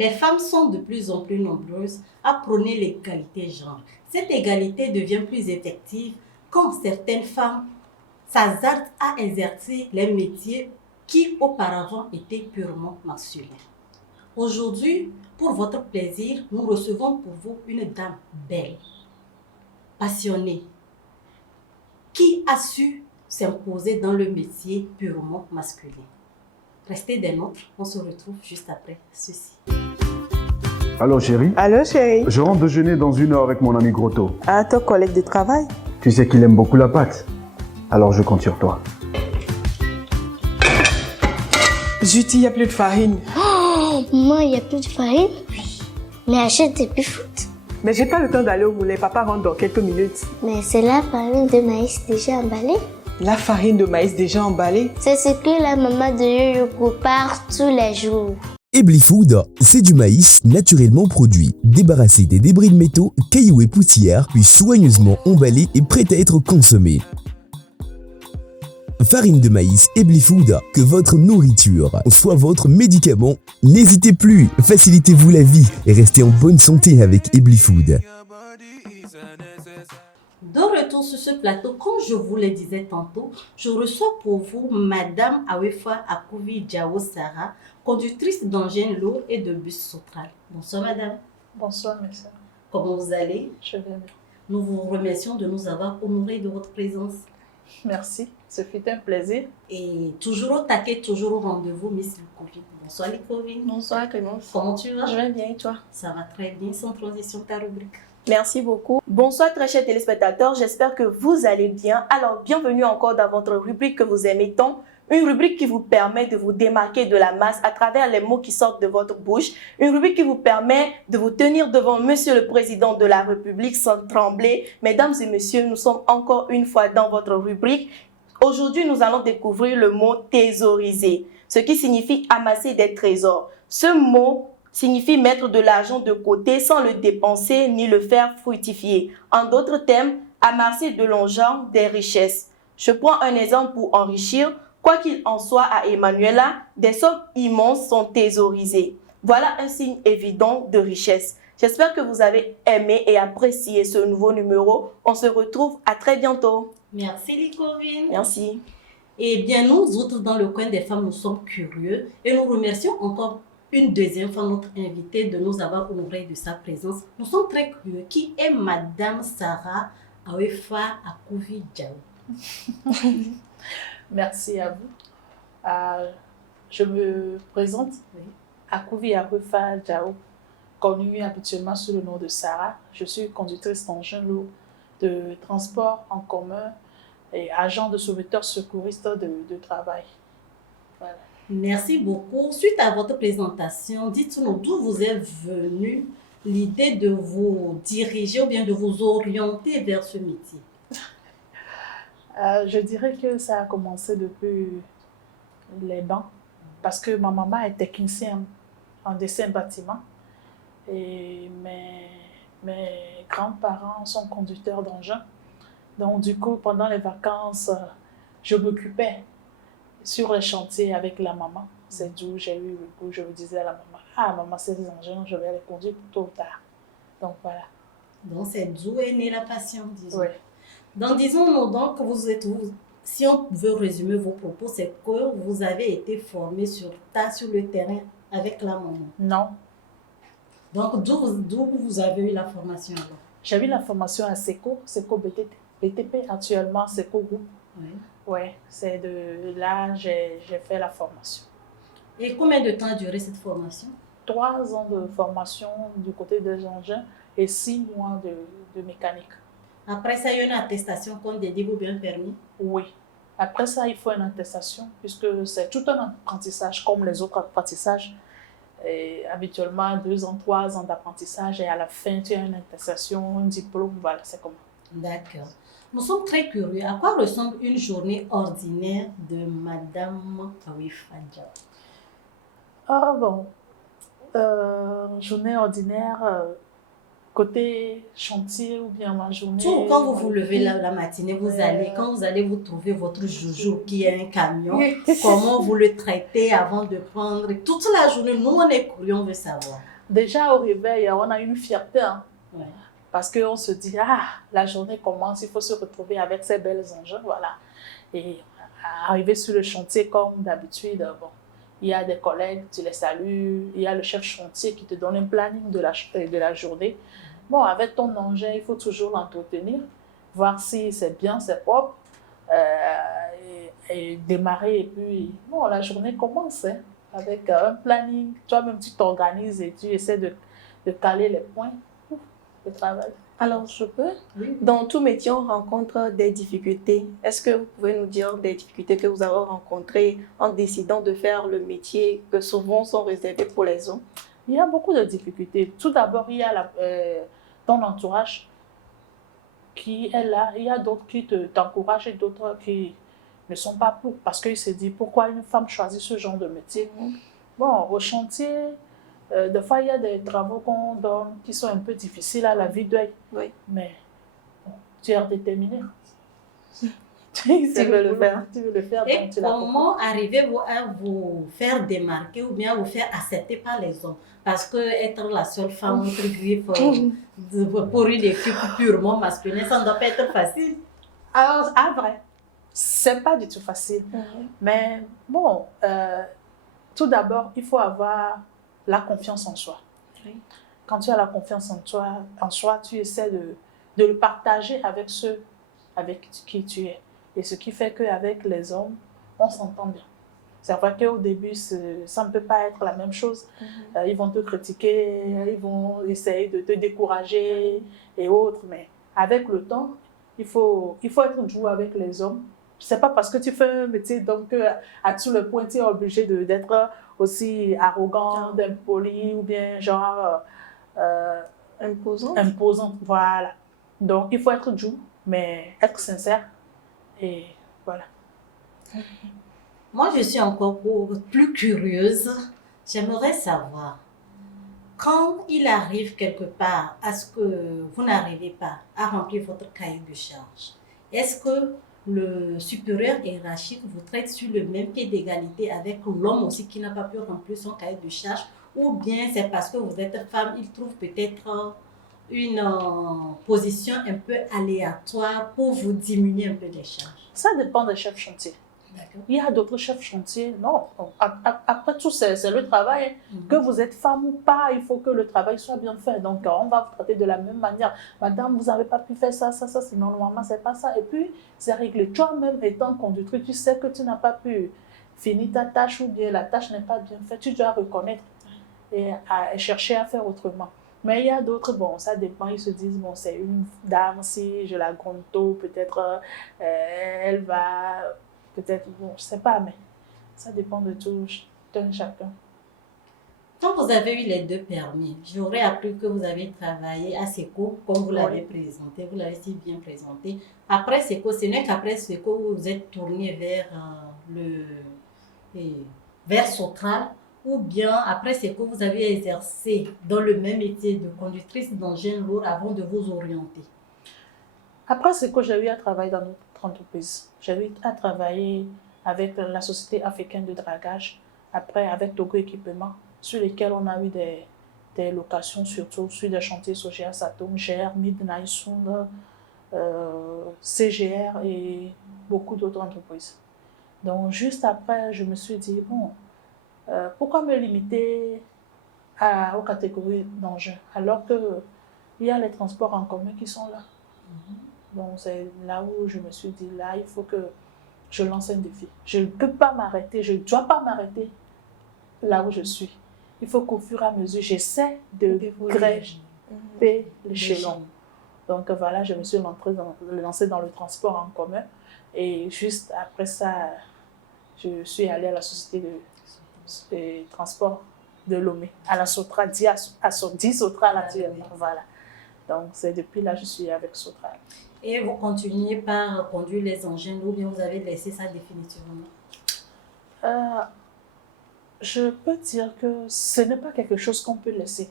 les femmes sont de plus en plus nombreuses à prôner l'égalité genre. Cette égalité devient plus effective quand certaines femmes s'hasardent à exercer les métiers qui auparavant étaient purement masculins. Aujourd'hui, pour votre plaisir, nous recevons pour vous une dame belle, passionnée, qui a su s'imposer dans le métier purement masculin. Restez des nôtres, on se retrouve juste après ceci. Allô chérie? Allô chérie? Je rentre déjeuner dans 1 heure avec mon ami Grotto. Ah, ton collègue de travail? Tu sais qu'il aime beaucoup la pâte. Alors je compte sur toi. Zut, il n'y a plus de farine. Oh, maman, il n'y a plus de farine? Mais achète des plus foot. Mais j'ai pas le temps d'aller au moulin. Papa rentre dans quelques minutes. Mais c'est la farine de maïs déjà emballée. La farine de maïs déjà emballée? C'est ce que la maman de Yo-Yo prépare tous les jours. Ebly Food, c'est du maïs naturellement produit, débarrassé des débris de métaux, cailloux et poussières, puis soigneusement emballé et prêt à être consommé. Farine de maïs Ebly Food, que votre nourriture soit votre médicament. N'hésitez plus, facilitez-vous la vie et restez en bonne santé avec Ebly Food. De retour sur ce plateau, comme je vous le disais tantôt, je reçois pour vous Madame Awefa Akouvi Diao Sarah, conductrice d'engin lourd et de bus Sotral. Bonsoir Madame. Bonsoir, merci. Comment vous allez? Je vais bien. Nous vous remercions de nous avoir honorés de votre présence. Merci, ce fut un plaisir. Et toujours au taquet, toujours au rendez-vous, Miss Likovine. Bonsoir Likovine. Bonsoir Clémence. Comment tu vas? Je vais bien et toi? Ça va très bien, sans transition ta rubrique. Merci beaucoup. Bonsoir très chers téléspectateurs, j'espère que vous allez bien. Alors bienvenue encore dans votre rubrique que vous aimez tant. Une rubrique qui vous permet de vous démarquer de la masse à travers les mots qui sortent de votre bouche. Une rubrique qui vous permet de vous tenir devant Monsieur le Président de la République sans trembler. Mesdames et messieurs, nous sommes encore une fois dans votre rubrique. Aujourd'hui, nous allons découvrir le mot thésauriser, ce qui signifie amasser des trésors. Ce mot signifie mettre de l'argent de côté sans le dépenser ni le faire fructifier. En d'autres termes, amasser de l'argent des richesses. Je prends un exemple pour enrichir. Quoi qu'il en soit à Emmanuela, des sommes immenses sont thésaurisées. Voilà un signe évident de richesse. J'espère que vous avez aimé et apprécié ce nouveau numéro. On se retrouve à très bientôt. Merci Likovine. Merci. Eh bien, nous autres, dans le coin des femmes, nous sommes curieux et nous remercions encore une deuxième fois notre invitée de nous avoir honoré de sa présence. Nous sommes très curieux. Qui est Madame Sarah Awefa Akouvi Diao? Merci à vous. Je me présente, Akouvi Awefa Diao, connue habituellement sous le nom de Sarah. Je suis conductrice d'engin lourd de transport en commun et agent de sauveteur secouriste de travail. Voilà. Merci beaucoup. Suite à votre présentation, dites-nous d'où vous est venue l'idée de vous diriger ou bien de vous orienter vers ce métier. Je dirais que ça a commencé depuis les bancs parce que ma maman est technicienne en dessin bâtiment et mes grands-parents sont conducteurs d'engins. Donc du coup, pendant les vacances, je m'occupais sur les chantiers avec la maman. C'est d'où j'ai eu le goût. Je me disais à la maman, ah maman, ces engins, je vais les conduire tôt ou tard. Donc voilà. Donc c'est d'où est née la passion, disons. Oui. Donc disons-nous donc que si on veut résumer vos propos, c'est que vous avez été formé sur le terrain avec la maman. Non. Donc d'où vous avez eu la formation alors? J'ai eu la formation à SECO BTP actuellement, SECO Group. Oui. Oui, c'est de là j'ai fait la formation. Et combien de temps a duré cette formation? 3 ans de formation du côté des engins et 6 mois de mécanique. Après ça, il y a une attestation qu'on dédie ou bien permis? Oui. Après ça, il faut une attestation puisque c'est tout un apprentissage comme les autres apprentissages. Et habituellement, 2 ans, 3 ans d'apprentissage et à la fin, tu as une attestation, un diplôme, voilà, c'est comment. D'accord. Nous sommes très curieux. À quoi ressemble une journée ordinaire de Madame Awefa Diao? Ah bon, journée ordinaire, côté chantier ou bien ma journée... Tout, quand vous vous levez la matinée, quand vous allez vous trouver votre joujou qui est un camion, comment vous le traitez avant de prendre toute la journée? Nous, on est curieux, on veut savoir. déjà au réveil, on a une fierté. Hein, Ouais. parce qu'on se dit, ah, la journée commence, il faut se retrouver avec ces belles engins, voilà. Et arriver sur le chantier comme d'habitude, bon, il y a des collègues, tu les salues, il y a le chef chantier qui te donne un planning de la journée. Bon, avec ton engin, il faut toujours l'entretenir, voir si c'est bien, c'est propre, et démarrer. Et puis, bon, la journée commence hein, avec un planning. Toi-même, tu t'organises et tu essaies de caler les points de travail. Alors, je peux. Oui. Dans tout métier, on rencontre des difficultés. Est-ce que vous pouvez nous dire des difficultés que vous avez rencontrées en décidant de faire le métier que souvent sont réservés pour les hommes? Il y a beaucoup de difficultés. Tout d'abord, il y a ton entourage qui est là. Il y a d'autres qui t'encouragent et d'autres qui ne sont pas pour. Parce qu'ils se disent, pourquoi une femme choisit ce genre de métier? Bon, au chantier, des fois, il y a des travaux qu'on donne qui sont un peu difficiles à la vie d'œil. Oui. Mais bon, tu es déterminé. Tu veux le faire. Tu veux le faire. Et donc tu l'as compris. comment arrivez-vous à vous faire démarquer ou bien à vous faire accepter par les hommes? Parce que être la seule femme entre juifs pour une équipe purement masculine, ça ne doit pas être facile. Alors, à vrai, c'est pas du tout facile. Mais bon, tout d'abord, il faut avoir la confiance en soi. Oui. Quand tu as la confiance en soi, tu essaies de le partager avec ceux avec qui tu es. Et ce qui fait qu'avec les hommes, on s'entend bien. C'est vrai qu'au début, ça ne peut pas être la même chose. Ils vont te critiquer, ils vont essayer de te décourager et autres. Mais avec le temps, il faut être doux avec les hommes. C'est pas parce que tu fais un métier d'homme qu'à tout le point, tu es obligé d'être aussi arrogant, d'impoli ou bien genre imposant. Voilà. Donc, il faut être doux, mais être sincère. Et voilà. Moi, je suis encore plus curieuse. J'aimerais savoir, quand il arrive quelque part à ce que vous n'arrivez pas à remplir votre cahier de charge, est-ce que le supérieur hiérarchique vous traite sur le même pied d'égalité avec l'homme aussi qui n'a pas pu remplir son cahier de charge, ou bien c'est parce que vous êtes femme, il trouve peut-être une position un peu aléatoire pour vous diminuer un peu les charges? Ça dépend des chefs chantiers. D'accord. Il y a d'autres chefs chantiers, non. Après tout, c'est le travail. Que vous êtes femme ou pas, il faut que le travail soit bien fait. Donc, on va vous traiter de la même manière. Madame, vous n'avez pas pu faire ça, sinon normalement, c'est pas ça. Et puis, c'est réglé. Toi-même, étant conductrice, tu sais que tu n'as pas pu finir ta tâche ou bien la tâche n'est pas bien faite. Tu dois reconnaître et chercher à faire autrement. Mais il y a d'autres, bon, ça dépend, ils se disent, bon, c'est une dame, si je la gronde tôt, peut-être elle va, peut-être, bon, je sais pas, mais ça dépend de tout, d'un chacun. Quand vous avez eu les deux permis, j'aurais appris que vous avez travaillé à SECO, comme vous l'avez présenté, vous l'avez si bien présenté. Après SECO, ce n'est qu'après SECO, vous vous êtes tourné vers Sotral, ou bien après SECO, vous avez exercé dans le même métier de conductrice d'engin lourd avant de vous orienter. Après SECO, j'ai eu à travailler dans notre entreprise. J'ai eu à travailler avec la Société africaine de dragage, après avec Togo Équipement, sur lesquels on a eu des locations, surtout sur des chantiers Sogea Satom, GR, Midnight Sound, CGR et beaucoup d'autres entreprises. Donc, juste après, je me suis dit, bon, pourquoi me limiter aux catégories d'engins alors qu'il y a les transports en commun qui sont là. Donc, c'est là où je me suis dit, là, il faut que je lance un défi. Je ne peux pas m'arrêter, je ne dois pas m'arrêter là où je suis. Il faut qu'au fur et à mesure, j'essaie de grimper l'échelon. Donc voilà, je me suis lancée dans le transport en commun. Et juste après ça, je suis allée à la société de transport de Lomé, à la Sotral, dit Sotral actuellement. Voilà. Donc c'est depuis là que je suis avec Sotral. Et vous continuez par conduire les engins ou bien vous avez laissé ça définitivement? Je peux dire que ce n'est pas quelque chose qu'on peut laisser.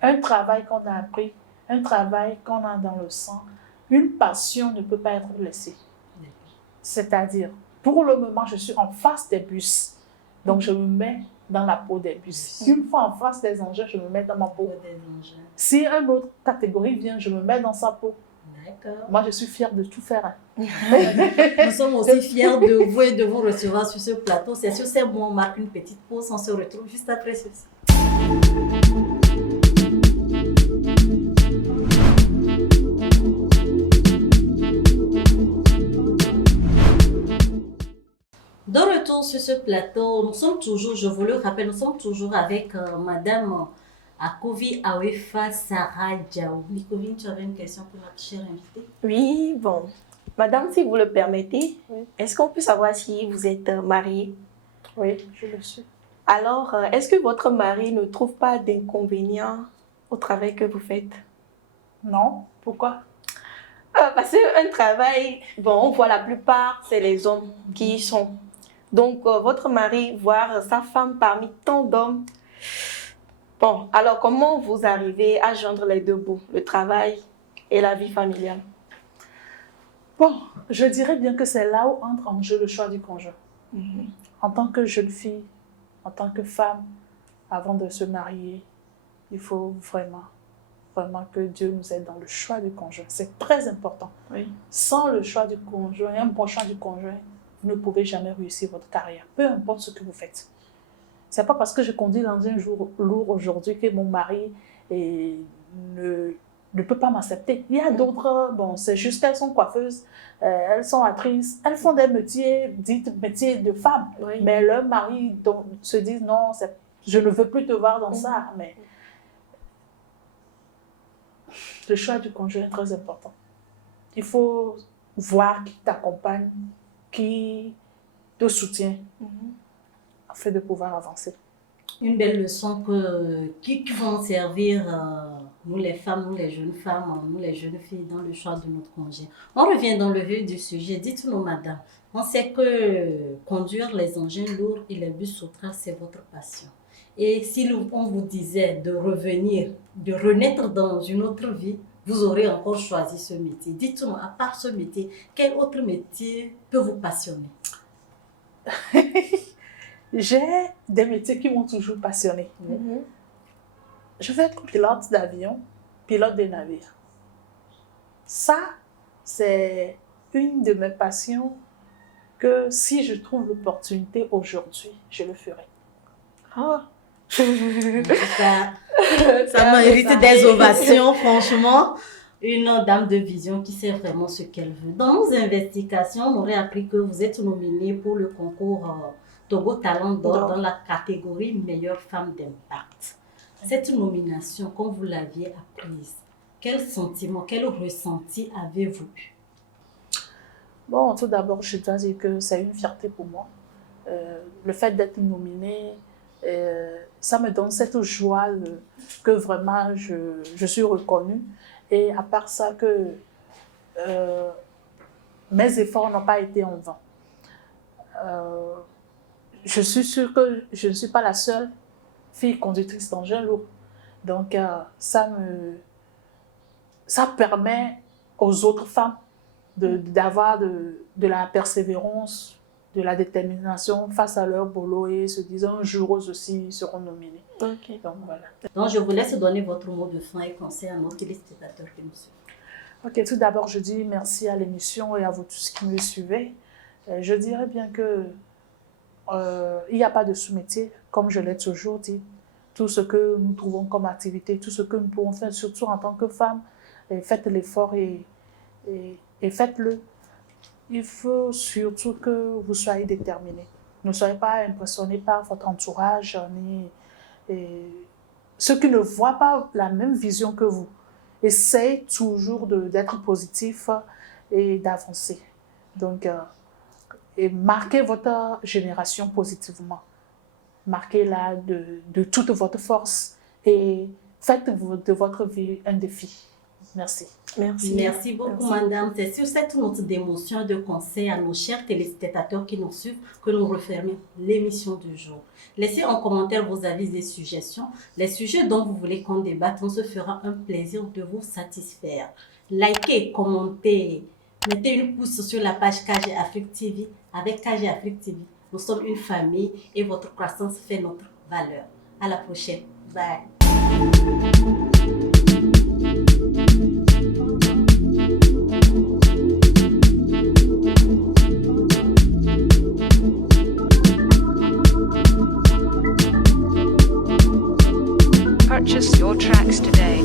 Un travail qu'on a appris, un travail qu'on a dans le sang, une passion ne peut pas être laissée. C'est-à-dire, pour le moment, je suis en face des bus. Donc, je me mets dans la peau des bus. Une fois en face des engins, je me mets dans ma peau. Des engins. Si une autre catégorie vient, je me mets dans sa peau. D'accord. Moi, je suis fière de tout faire. Hein. Nous sommes aussi fiers de vous et de vous recevoir sur ce plateau. C'est sur ces mots, on marque une petite pause. On se retrouve juste après ceci. De retour sur ce plateau, nous sommes toujours, je vous le rappelle, nous sommes toujours avec Madame Akovi Awefa Sarah Diaw. Nicoline, tu avais une question pour notre chère invitée? Oui, bon. Madame, si vous le permettez, Oui. est-ce qu'on peut savoir si vous êtes mariée? Oui, je le suis. Alors, est-ce que votre mari ne trouve pas d'inconvénients au travail que vous faites? Non, pourquoi? Parce qu'un travail, bon, on voit la plupart, c'est les hommes qui y sont. Donc, votre mari, voir sa femme parmi tant d'hommes. Bon, alors comment vous arrivez à joindre les deux bouts, le travail et la vie familiale? Bon, je dirais bien que c'est là où entre en jeu le choix du conjoint. En tant que jeune fille, en tant que femme, avant de se marier, il faut vraiment que Dieu nous aide dans le choix du conjoint. C'est très important. Oui. Sans le choix du conjoint, un bon choix du conjoint, vous ne pouvez jamais réussir votre carrière, peu importe ce que vous faites. C'est pas parce que je conduis dans un jour lourd aujourd'hui que mon mari ne peut pas m'accepter. Il y a d'autres, bon, c'est juste qu'elles sont coiffeuses, elles sont actrices, elles font des métiers, dits métiers de femmes, Oui. mais leur mari se dit non, je ne veux plus te voir dans ça, mais le choix du conjoint est très important. Il faut voir qui t'accompagne, qui te soutient, afin de pouvoir avancer. Une belle leçon qui vont servir nous les femmes, nous les jeunes femmes, nous les jeunes filles dans le choix de notre conjoint. On revient dans le vif du sujet. Dites-nous, madame, on sait que conduire les engins lourds et les bus Sotra, c'est votre passion. Et si on vous disait de revenir, de renaître dans une autre vie, vous aurez encore choisi ce métier. Dites-nous, à part ce métier, quel autre métier peut vous passionner? J'ai des métiers qui m'ont toujours passionnée. Je vais être pilote d'avion, pilote de navire. Ça, c'est une de mes passions que si je trouve l'opportunité aujourd'hui, je le ferai. Ah. Ça mérite des ovations, franchement. Une dame de vision qui sait vraiment ce qu'elle veut. Dans nos investigations, on aurait appris que vous êtes nominée pour le concours Togo Talent d'Or dans la catégorie meilleure femme d'impact. Cette nomination, quand vous l'aviez apprise, quel sentiment, quel ressenti avez-vous eu? Bon, tout d'abord, je dois dire que c'est une fierté pour moi. Le fait d'être nominée, ça me donne cette joie que vraiment je suis reconnue. Et à part ça, que mes efforts n'ont pas été en vain. Je suis sûre que je ne suis pas la seule fille conductrice d'engin lourd. Donc, ça permet aux autres femmes d'avoir de la persévérance, de la détermination face à leur boulot et se disant un jour eux aussi seront nominés. Ok. Donc, voilà. Donc, je vous laisse donner votre mot de fin et conseil à nos téléspectateurs qui nous suivent. Ok, tout d'abord, je dis merci à l'émission et à vous tous qui me suivez. Je dirais bien que il n'y a pas de sous-métier, comme je l'ai toujours dit. Tout ce que nous trouvons comme activité, tout ce que nous pouvons faire, surtout en tant que femmes, faites l'effort et faites-le. Il faut surtout que vous soyez déterminés. Ne soyez pas impressionnés par votre entourage, ni ceux qui ne voient pas la même vision que vous. Essayez toujours d'être positif et d'avancer. Donc, et marquez votre génération positivement. Marquez-la de toute votre force et faites de votre vie un défi. Merci. Merci. Merci beaucoup, madame. C'est sur cette note d'émotion et de conseil à nos chers téléspectateurs qui nous suivent que nous refermons l'émission du jour. Laissez en commentaire vos avis et suggestions. Les sujets dont vous voulez qu'on débatte, on se fera un plaisir de vous satisfaire. Likez, commentez, mettez une pouce sur la page KG Afrique TV. Avec KG Afrique TV, nous sommes une famille et votre croissance fait notre valeur. À la prochaine. Bye. Purchase your tracks today.